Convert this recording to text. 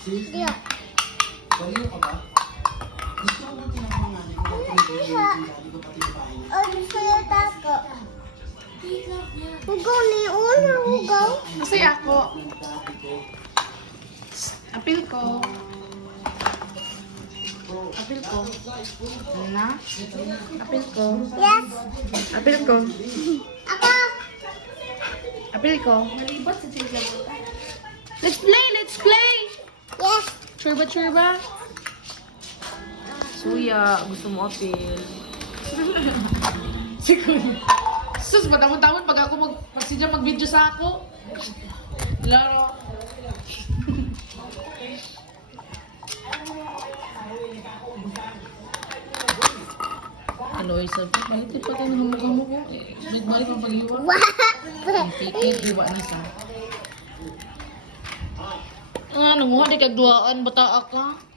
Seriously? Yeah. Baliw ka ba? Gusto ko bang tinapangalan ko kung hindi ko pati babae niya? Ano sa'yo tako? Hugaw ni Una, hugaw. Masaya ako. Apil ko. Apil ko. Na? Apil ko. Yes. Apil ko. Ako. Apil ko. Malibot sa sila mo. Let's play! Let's play! Yes. Churba, churba. Suya, gusto mo apil. Siguro. Sus, matawon-tawon pag ako pag siya mag-video sa ako. Laro. Hello, isa. Balik pa tayo ng mukha mo ko. Balik ang pag-iwa. Ang pikit, iwa na sa. Nanguha di kagduaan, bata ka.